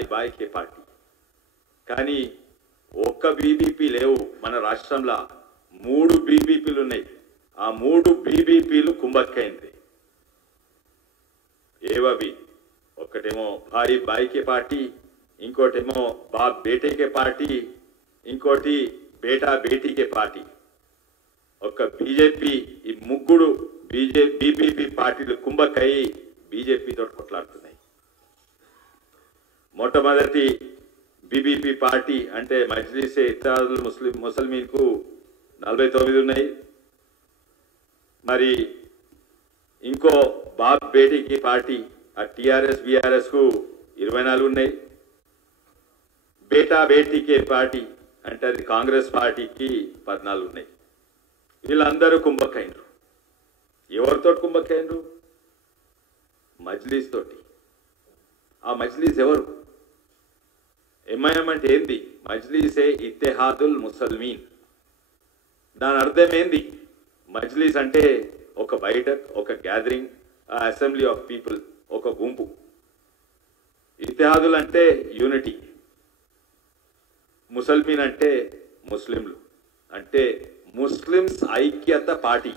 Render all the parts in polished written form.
Bye bye కే party. కానీ ఒక్క BBP లేవు మన రాష్ట్రంలో. 3 బీబీపీలు ఉన్నాయి. ఆ 3 బీబీపీలు కుంభక్కైంది. ఏవవి? ఒకటేమో భాయ్ బాయ్ కే పార్టీ, ఇంకోటేమో బాప్ బేటే కే పార్టీ, ఇంకోటి బేటా బేటీ కే పార్టీ. ఒక బీజేపీ, ఈ ముగ్గురు బీబీపీ పార్టీలు కుంభక్కయి బీజేపీతో కొట్లాడుతున్నాయి. మొట్టమొదటి బీబీపీ పార్టీ అంటే మజ్లిసే ఇత్తెహాదుల్ ముస్లిమీన్కు 49 ఉన్నాయి. మరి ఇంకో బాప్ బేటీకి పార్టీ ఆ టీఆర్ఎస్ బీఆర్ఎస్కు 24 ఉన్నాయి. బేటా బేటీకే పార్టీ అంటే అది కాంగ్రెస్ పార్టీకి 14 ఉన్నాయి. వీళ్ళందరూ కుంభక్కైనరు. ఎవరితో కుంభక్కైనరు? మజ్లిస్ తోటి. ఆ మజ్లిస్ ఎవరు? ఎంఐఎం అంటే ఏంది? మజ్లిసే ఇత్తెహాదుల్ ముస్లిమీన్. దాని అర్థం ఏంది? మజ్లిస్ అంటే ఒక బైఠక్, ఒక గ్యాదరింగ్, అసెంబ్లీ ఆఫ్ పీపుల్, ఒక గుంపు. ఇత్తెహాదుల్ అంటే యూనిటీ. ముస్లిమీన్ అంటే ముస్లింలు, అంటే ముస్లిమ్స్ ఐక్యత పార్టీ.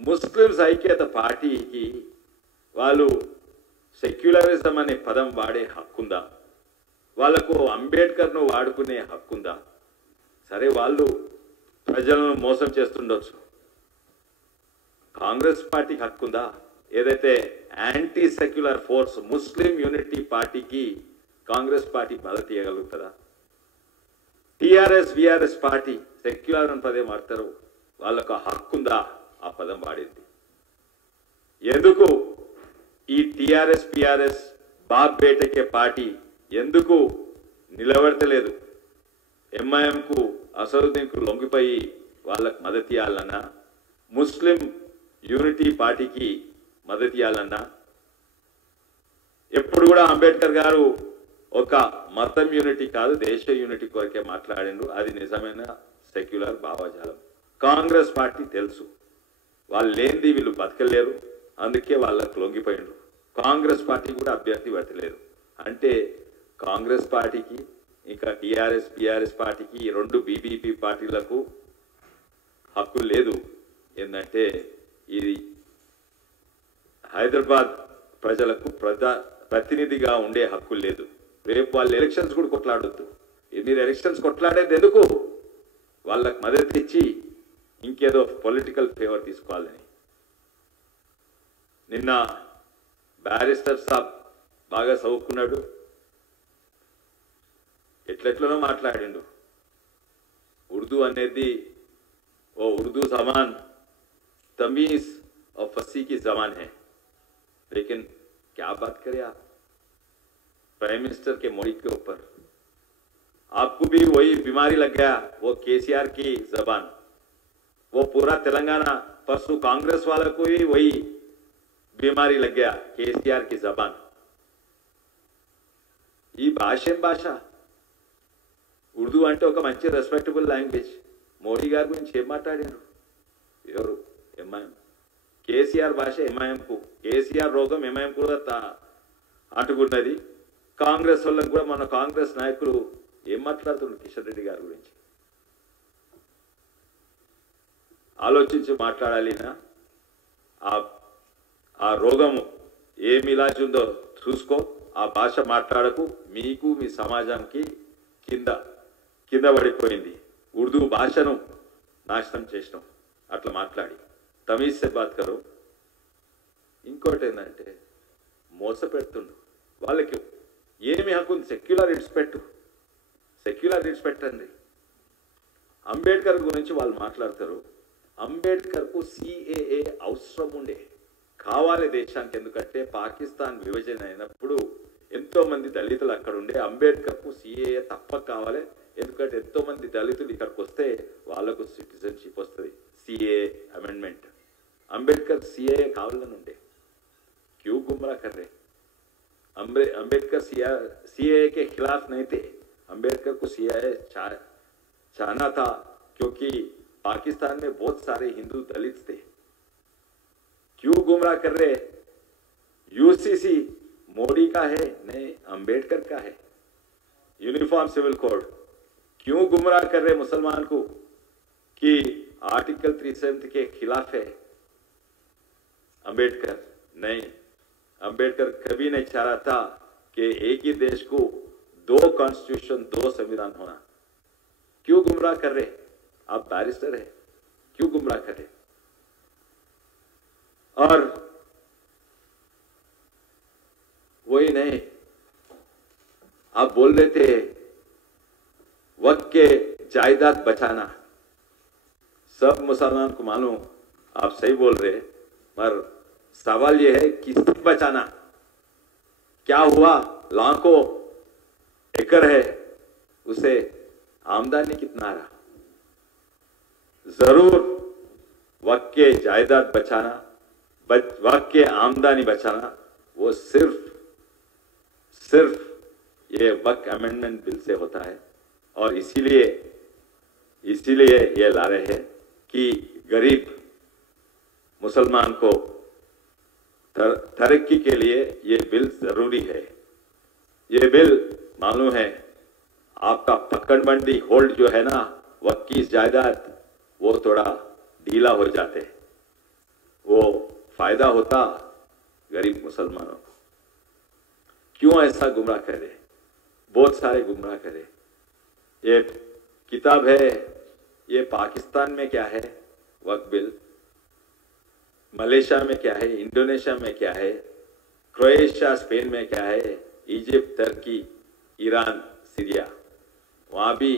ముస్లిమ్స్ ఐక్యత పార్టీకి వాళ్ళు సెక్యులరిజం అనే పదం వాడే హక్కుందా? వాళ్లకు అంబేద్కర్ను వాడుకునే హక్కుందా? సరే, వాళ్ళు ప్రజలను మోసం చేస్తుండొచ్చు. కాంగ్రెస్ పార్టీకి హక్కుందా? ఏదైతే యాంటీ సెక్యులర్ ఫోర్స్ ముస్లిం యూనిటీ పార్టీకి కాంగ్రెస్ పార్టీ మద్దతు ఇవ్వగలుగుతుందా? టీఆర్ఎస్ బీఆర్ఎస్ పార్టీ సెక్యులర్ అని పదే మాడతారు, వాళ్ళకు హక్కుందా ఆ పదం వాడింది? ఎందుకు ఈ టీఆర్ఎస్ బీఆర్ఎస్ బాప్ బేటకే పార్టీ ఎందుకు నిలబడతలేదు? ఎంఐఎంకు అసదుద్దీన్కు లొంగిపోయి వాళ్ళకు మద్దతు ఇవ్వాలన్నా, ముస్లిం యూనిటీ పార్టీకి మద్దతు ఇవ్వాలన్నా? ఎప్పుడు కూడా అంబేద్కర్ గారు ఒక మతం యూనిటీ కాదు, దేశ యూనిటీ కొరకే మాట్లాడిండు. అది నిజమైన సెక్యులర్ భావజాలం. కాంగ్రెస్ పార్టీ తెలుసు వాళ్ళు లేనిది వీళ్ళు బతకలేరు, అందుకే వాళ్ళకు లొంగిపోయిండ్రు. కాంగ్రెస్ పార్టీ కూడా అభ్యర్థి పెట్టలేదు. అంటే కాంగ్రెస్ పార్టీకి ఇంకా టీఆర్ఎస్ బీఆర్ఎస్ పార్టీకి ఈ 2 బీబీపీ పార్టీలకు హక్కు లేదు. ఏంటంటే ఇది హైదరాబాద్ ప్రజలకు ప్రతినిధిగా ఉండే హక్కు లేదు. రేపు వాళ్ళు ఎలక్షన్స్ కూడా కొట్లాడొద్దు. మీరు ఎలక్షన్స్ కొట్లాడేది ఎందుకు? వాళ్ళకు మద్దతు ఇచ్చి ఇంకేదో పొలిటికల్ ఫేవర్ తీసుకోవాలని. నిన్న బ్యారిస్టర్ సాబ్ బాగా చదువుకున్నాడు, ఎట్లెట్లనో మాట్లాడిండు. ఉర్దూ అనేది ఓ ఉర్దూ జబాన్ तमीज और फसी की जबान है, लेकिन क्या बात करें आप प्राइम मिनिस्टर के मोदी के ऊपर? आपको भी वही बीमारी लग गया, वो केसीआर की जबान, वो पूरा तेलंगाना परसों कांग्रेस वालों को ही वही बीमारी लग गया, केसीआर की जबान. ఈ భాష ఉర్దూ అంటే ఒక మంచి రెస్పెక్టబుల్ లాంగ్వేజ్. మోడీ గారి గురించి ఏం మాట్లాడారు? ఎవరు? ఎంఐఎం. కేసీఆర్ భాష ఎంఐఎంకు, కేసీఆర్ రోగం ఎంఐఎం కూడా అంటుకున్నది. కాంగ్రెస్ వాళ్ళకు కూడా మన కాంగ్రెస్ నాయకులు ఏం మాట్లాడుతున్నారు కిషన్ రెడ్డి గారి గురించి? ఆలోచించి మాట్లాడాలినా? ఆ రోగము ఏమి ఇలాజ్ ఉందో చూసుకో. ఆ భాష మాట్లాడకు. మీకు మీ సమాజానికి కింద పడిపోయింది. ఉర్దూ భాషను నాశనం చేసినాం అట్లా మాట్లాడి. తమీజ్ సే బాత్ కరో. ఇంకోటి ఏంటంటే మోసపెడుతుండు. వాళ్ళకి ఏమి హక్కు ఉంది? సెక్యులర్ ఇడ్స్ పెట్టండి. అంబేద్కర్ గురించి వాళ్ళు మాట్లాడతారు. అంబేద్కర్కు సిఏఏ అవసరం ఉండే, కావాలి దేశానికి. ఎందుకంటే పాకిస్తాన్ విభజన అయినప్పుడు ఎంతో మంది దళితులు అక్కడ ఉండే. అంబేద్కర్కు సిఏఏ తప్పక కావాలి. ఎందుకంటే ఎంతో మంది దళితులు ఇక్కడికి వస్తే వాళ్ళకు సిటిజన్షిప్ వస్తుంది. सीए अमेंडमेंट, अंबेडकर सीए कावाలని ఉండే. क्यों गुमराह कर रहे? अंबेडकर सीए के खिलाफ नहीं थे. अंबेडकर को सीए चाहना था क्योंकि पाकिस्तान में बहुत सारे हिंदू दलित थे. क्यों गुमराह कर रहे? यूसीसी मोदी का है, नहीं अंबेडकर का है। यूनिफॉर्म सिविल कोड क्यों गुमराह कर रहे मुसलमान को कि आर्टिकल 370 के खिलाफ है? अंबेडकर नहीं, अंबेडकर कभी नहीं चाह रहा था कि एक ही देश को 2 कॉन्स्टिट्यूशन 2 संविधान होना। क्यों गुमराह कर रहे? आप बैरिस्टर है, क्यों गुमराह कर रहे? और वही नहीं, आप बोल रहे थे वक्त के जायदाद बचाना। सब मुसलमान को मालूम आप सही बोल रहे, पर सवाल यह है किससे बचाना? क्या हुआ? लाखों एकड़ है, उसे आमदनी कितना आ रहा? जरूर वक्त के जायदाद बचाना, वक्त के आमदनी बचाना, वो सिर्फ ये वक्त अमेंडमेंट बिल से होता है। और इसीलिए ये ला रहे हैं कि गरीब मुसलमान को तरक्की के लिए ये बिल जरूरी है। ये बिल मालूम है आपका पकड़बंदी होल्ड जो है ना, वक्त की जायदाद, वो थोड़ा ढीला हो जाते, वो फायदा होता गरीब मुसलमानों को। क्यों ऐसा गुमराह करे? बहुत सारे गुमराह करे। ये किताब है, ये पाकिस्तान में क्या है वक्त बिल, मलेशिया में क्या है, इंडोनेशिया में क्या है, क्रोएशिया स्पेन में क्या है, इजिप्ट, टर्की, ईरान, सीरिया, वहां भी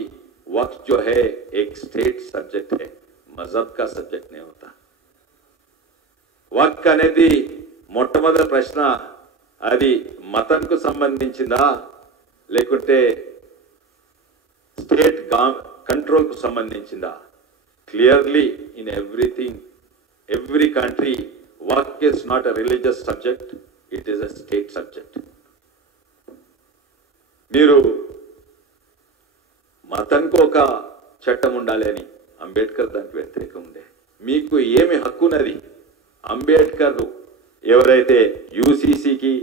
वक्त जो है एक स्टेट सब्जेक्ट है, मजहब का सब्जेक्ट नहीं होता। वक्त అనేది మొట్టమొదటి ప్రశ్న అది మతంకు సంబంధించిందా లేకుంటే స్టేట్ కంట్రోల్ కు సంబంధించిందా? Clearly in everything, every country work is not a religious subject, it is a state subject. మీరు మతంకు ఒక చట్టం ఉండాలి అని అంబేద్కర్ దానికి వ్యతిరేకం ఉండే. మీకు ఏమి హక్కున్నది? అంబేద్కర్ ఎవరైతే యూసీసీకి